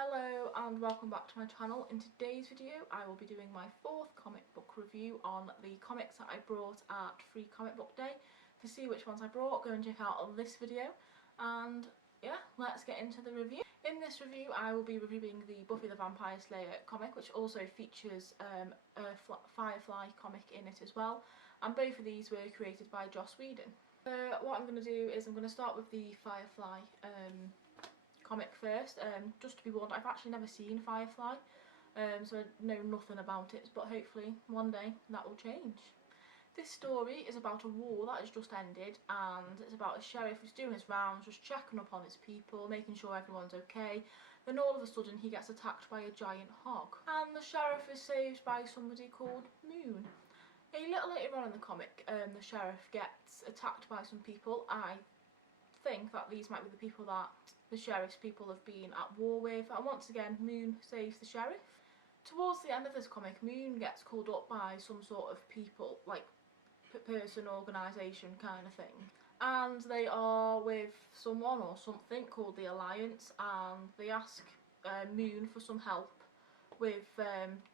Hello and welcome back to my channel. In today's video I will be doing my fourth comic book review on the comics that I brought at Free Comic Book Day. To see which ones I brought, go and check out this video, and yeah, let's get into the review. In this review I will be reviewing the Buffy the Vampire Slayer comic, which also features a Firefly comic in it as well, and both of these were created by Joss Whedon. What I'm going to do is I'm going to start with the Firefly comic first. Just to be warned, I've actually never seen Firefly, so I know nothing about it, but hopefully one day that will change. This story is about a war that has just ended, and it's about a sheriff who's doing his rounds, just checking up on his people, making sure everyone's okay. Then all of a sudden he gets attacked by a giant hog, and the sheriff is saved by somebody called Moon. A little later on in the comic, the sheriff gets attacked by some people. I think that these might be the people that the sheriff's people have been at war with, and once again Moon saves the sheriff. Towards the end of this comic, Moon gets called up by some sort of people, like person, organisation kind of thing, and they are with someone or something called the Alliance, and they ask Moon for some help with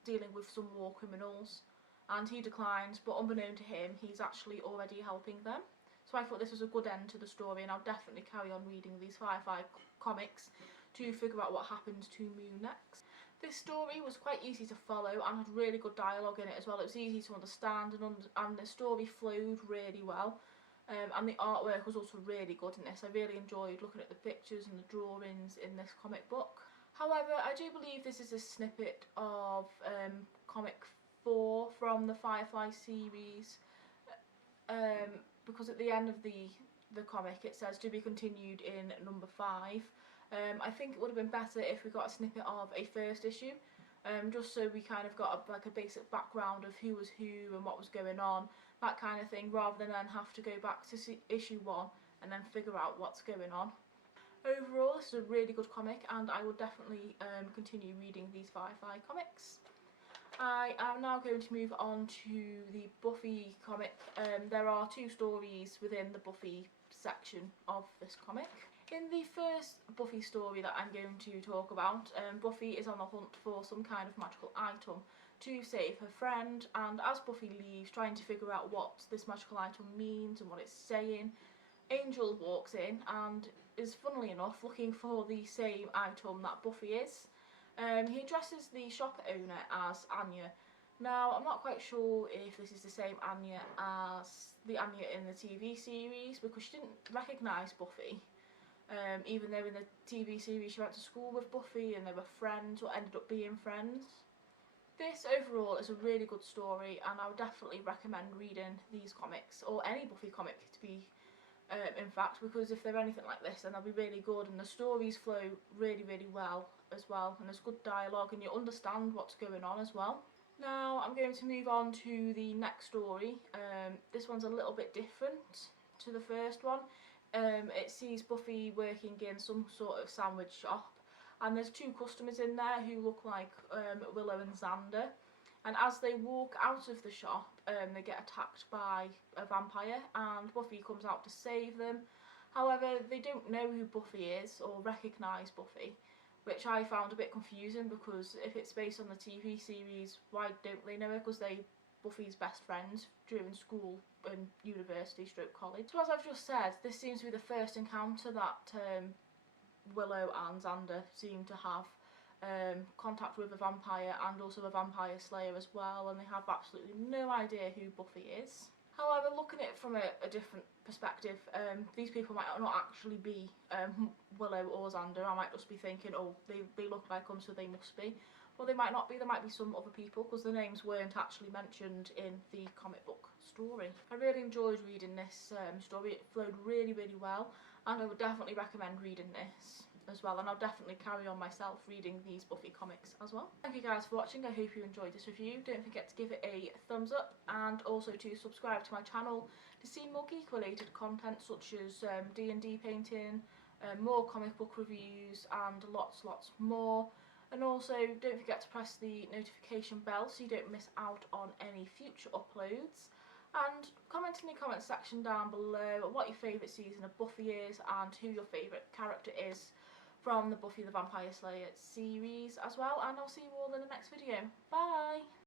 dealing with some war criminals, and he declines, but unbeknown to him he's actually already helping them. So I thought this was a good end to the story, and I'll definitely carry on reading these Firefly comics to figure out what happens to Moon next. This story was quite easy to follow and had really good dialogue in it as well. It was easy to understand, and the story flowed really well. And the artwork was also really good in this. I really enjoyed looking at the pictures and the drawings in this comic book. However, I do believe this is a snippet of comic 4 from the Firefly series. Because at the end of the comic it says to be continued in number 5. I think it would have been better if we got a snippet of a first issue, just so we kind of got like a basic background of who was who and what was going on, that kind of thing, rather than then have to go back to issue 1 and then figure out what's going on. Overall, this is a really good comic, and I will definitely continue reading these Firefly comics. I am now going to move on to the Buffy comic. There are 2 stories within the Buffy section of this comic. In the first Buffy story that I'm going to talk about, Buffy is on the hunt for some kind of magical item to save her friend, and as Buffy leaves trying to figure out what this magical item means and what it's saying, Angel walks in and is, funnily enough, looking for the same item that Buffy is. He addresses the shop owner as Anya. Now, I'm not quite sure if this is the same Anya as the Anya in the TV series, because she didn't recognise Buffy, even though in the TV series she went to school with Buffy and they were friends, or ended up being friends. This overall is a really good story, and I would definitely recommend reading these comics, or any Buffy comic to be in fact, because if they're anything like this then they'll be really good, and the stories flow really well as well, and there's good dialogue and you understand what's going on as well. Now I'm going to move on to the next story. This one's a little bit different to the first one. It sees Buffy working in some sort of sandwich shop, and there's 2 customers in there who look like Willow and Xander. And as they walk out of the shop, they get attacked by a vampire, and Buffy comes out to save them. However, they don't know who Buffy is or recognise Buffy, which I found a bit confusing, because if it's based on the TV series, why don't they know her? Because they're Buffy's best friends during school and university / college. So as I've just said, this seems to be the first encounter that Willow and Xander seem to have. Contact with a vampire, and also a vampire slayer as well, and they have absolutely no idea who Buffy is. However, looking at it from a different perspective, these people might not actually be Willow or Xander. I might just be thinking, oh, they look like them, so they must be. Well, they might not be, there might be some other people, because the names weren't actually mentioned in the comic book story. I really enjoyed reading this story. It flowed really well, and I would definitely recommend reading this as well, and I'll definitely carry on myself reading these Buffy comics as well. Thank you guys for watching. I hope you enjoyed this review. Don't forget to give it a thumbs up, and also to subscribe to my channel to see more geek related content such as D&D painting, more comic book reviews, and lots more. And also don't forget to press the notification bell so you don't miss out on any future uploads. And comment in the comment section down below what your favourite season of Buffy is and who your favourite character is from the Buffy the Vampire Slayer series as well, and I'll see you all in the next video. Bye!